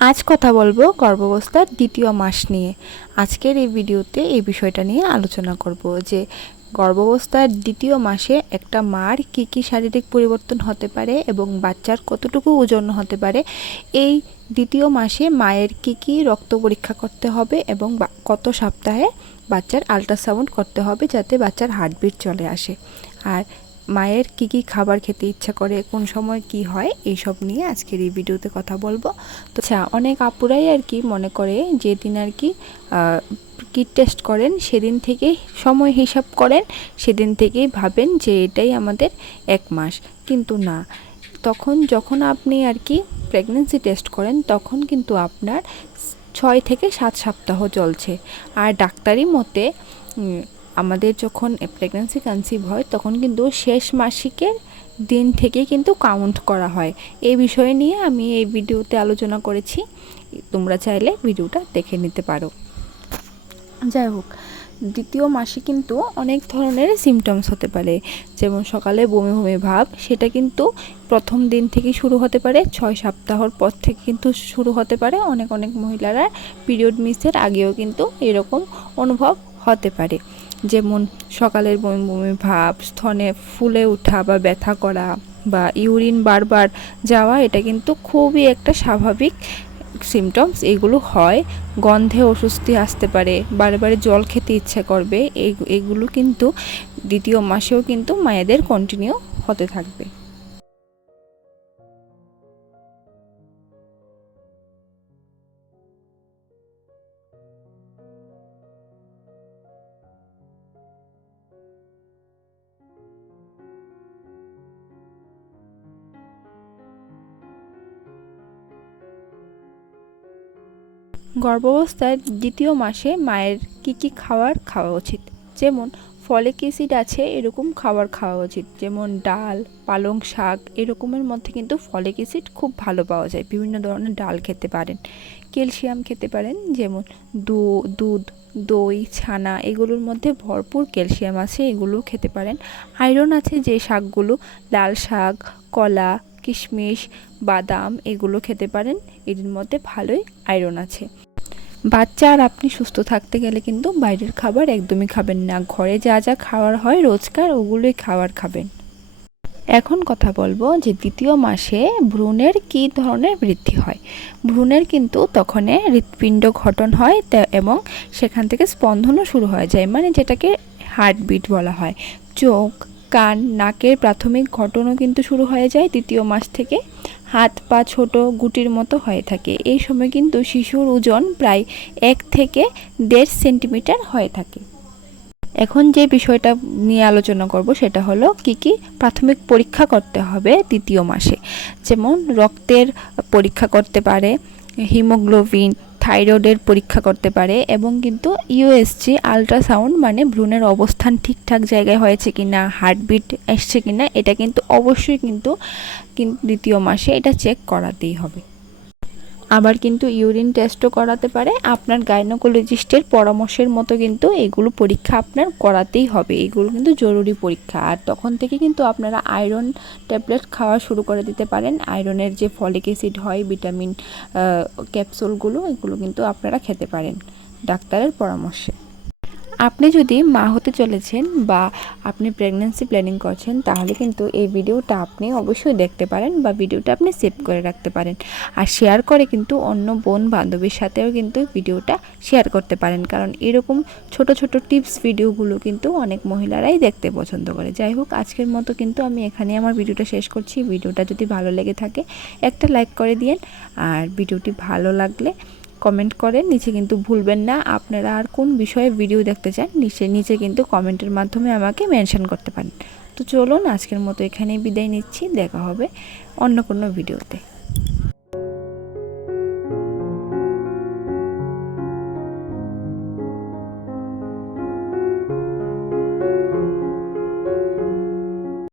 আজ কথা বলব গর্ভাবস্থার দ্বিতীয় মাস নিয়ে। আজকের এই ভিডিওতে এই বিষয়টা নিয়ে আলোচনা করব যে গর্ভাবস্থার দ্বিতীয় মাসে একটা মার কি কি শারীরিক পরিবর্তন হতে পারে এবং বাচ্চার কতটুকু ওজন হতে পারে, এই দ্বিতীয় মাসে মায়ের কি কি রক্ত পরীক্ষা করতে হবে এবং কত সপ্তাহে বাচ্চার আল্ট্রাসাউন্ড করতে হবে যাতে বাচ্চার হার্টবিট চলে আসে। আর মায়ের কি কি খাবার খেতে ইচ্ছা করে, কোন সময় কি হয়, এইসব নিয়ে আজকের এই ভিডিওতে কথা বলব। তো আচ্ছা অনেক আপুরাই আর কি মনে করে যেদিন আর কি কিট টেস্ট করেন, সেদিন থেকেই সময় হিসাব করেন, সেদিন থেকেই ভাবেন যে এটাই আমাদের এক মাস। কিন্তু না, তখন যখন আপনি আর কি প্রেগনেন্সি টেস্ট করেন, তখন কিন্তু আপনার ছয় থেকে সাত সপ্তাহ চলছে। আর ডাক্তারি মতে আমাদের যখন প্রেগনেন্সি কনসিভ হয়, তখন কিন্তু শেষ মাসিকের দিন থেকে কিন্তু কাউন্ট করা হয়। এই বিষয় নিয়ে আমি এই ভিডিওতে আলোচনা করেছি। তোমরা চাইলে ভিডিওটা দেখে নিতে পারো। যাই হোক, দ্বিতীয় মাসে কিন্তু অনেক ধরনের সিমটমস হতে পারে। যেমন সকালে বমি বমি ভাব, সেটা কিন্তু প্রথম দিন থেকে শুরু হতে পারে। ছয় সপ্তাহর পর থেকে কিন্তু শুরু হতে পারে। অনেক অনেক মহিলারা পিরিয়ড মিসের আগেও কিন্তু এরকম অনুভব হতে পারে। যেমন সকালের বমি বমি ভাব, স্তনে ফুলে ওঠা বা ব্যথা করা বা ইউরিন বারবার যাওয়া, এটা কিন্তু খুবই একটা স্বাভাবিক সিমটমস এগুলো হয়, গন্ধে অস্বস্তি আসতে পারে, বারে বারে জল খেতে ইচ্ছে করবে এগুলো কিন্তু দ্বিতীয় মাসেও কিন্তু মায়েদের কন্টিনিউ হতে থাকবে। গর্ভাবস্থার দ্বিতীয় মাসে মায়ের কি কি খাবার খাওয়া উচিত? যেমন ফলিক অ্যাসিড আছে, এরকম খাবার খাওয়া উচিত। যেমন ডাল, পালং শাক, এরকমের মধ্যে কিন্তু ফলিক অ্যাসিড খুব ভালো পাওয়া যায়। বিভিন্ন ধরনের ডাল খেতে পারেন, ক্যালসিয়াম খেতে পারেন, যেমন দুধ, দই, ছানা, এগুলোর মধ্যে ভরপুর ক্যালসিয়াম আছে এগুলো খেতে পারেন। আয়রন আছে যে শাকগুলো, লাল শাক, কলা, কিশমিশ, বাদাম, এগুলো খেতে পারেন। এদের মধ্যে ভালোই আয়রন আছে। বাচ্চা আর আপনি সুস্থ থাকতে গেলে কিন্তু বাইরের খাবার একদমই খাবেন না। ঘরে যা যা খাওয়ার হয় রোজকার ওগুলোই খাবার খাবেন। এখন কথা বলব যে দ্বিতীয় মাসে ভ্রূণের কী ধরনের বৃদ্ধি হয়। ভ্রূণের কিন্তু তখনই হৃৎপিণ্ড ঘটন হয় এবং সেখান থেকে স্পন্দনও শুরু হয়ে যায়। মানে যেটাকে হার্টবিট বলা হয়। চোখ কান, নাকের প্রাথমিক ঘটনও কিন্তু শুরু হয়ে যায় তৃতীয় মাস থেকে। হাত, পা ছোট গুটির মতো হয়ে থাকে। এই সময় কিন্তু শিশুর ওজন প্রায় এক থেকে দেড় সেন্টিমিটার হয়ে থাকে। এখন যে বিষয়টা নিয়ে আলোচনা করব সেটা হলো কি কি প্রাথমিক পরীক্ষা করতে হবে দ্বিতীয় মাসে। যেমন রক্তের পরীক্ষা করতে পারে, হিমোগ্লোবিন থাইরয়েডের পরীক্ষা করতে পারে এবং কিন্তু ইউএসজি আলট্রাসাউন্ড মানে ভ্রূণের অবস্থান ঠিকঠাক জায়গায় হয়েছে কি না হার্টবিট এসছে কি না এটা কিন্তু অবশ্যই কিন্তু কিন্তু দ্বিতীয় মাসে এটা চেক করাতেই হবে। আবার কিন্তু ইউরিন টেস্টও করাতে পারে। আপনার গাইনোকোলজিস্টের পরামর্শের মতো কিন্তু এগুলো পরীক্ষা আপনার করাতেই হবে। এগুলো কিন্তু জরুরি পরীক্ষা। আর তখন থেকে কিন্তু আপনারা আয়রন ট্যাবলেট খাওয়া শুরু করে দিতে পারেন। আয়রনের যে ফলিক অ্যাসিড হয় ভিটামিন ক্যাপসুলগুলো এগুলো কিন্তু আপনারা খেতে পারেন। ডাক্তারের পরামর্শে। আপনি যদি মা হতে চলেছেন বা আপনি প্রেগন্যান্সি প্ল্যানিং করছেন, তাহলে কিন্তু এই ভিডিওটা আপনি অবশ্যই দেখতে পারেন বা ভিডিওটা আপনি সেভ করে রাখতে পারেন। আর শেয়ার করে কিন্তু অন্য বোন বান্ধবীর সাথেও কিন্তু ভিডিওটা শেয়ার করতে পারেন। কারণ এরকম ছোট ছোট টিপস ভিডিওগুলো কিন্তু অনেক মহিলারাই দেখতে পছন্দ করে। যাই হোক, আজকের মতো কিন্তু আমি এখানে আমার ভিডিওটা শেষ করছি। ভিডিওটা যদি ভালো লেগে থাকে, একটা লাইক করে দিয়েন। আর ভিডিওটি ভালো লাগলে কমেন্ট করেন, নিচে কিন্তু ভুলবেন না। আপনারা আর কোন বিষয়ে ভিডিও দেখতে চান, নিচে নিচে কিন্তু কমেন্টের মাধ্যমে আমাকে মেনশন করতে পারেন। তো চলুন, আজকের মতো এখানেই বিদায় নিচ্ছি। দেখা হবে অন্য কোনো ভিডিওতে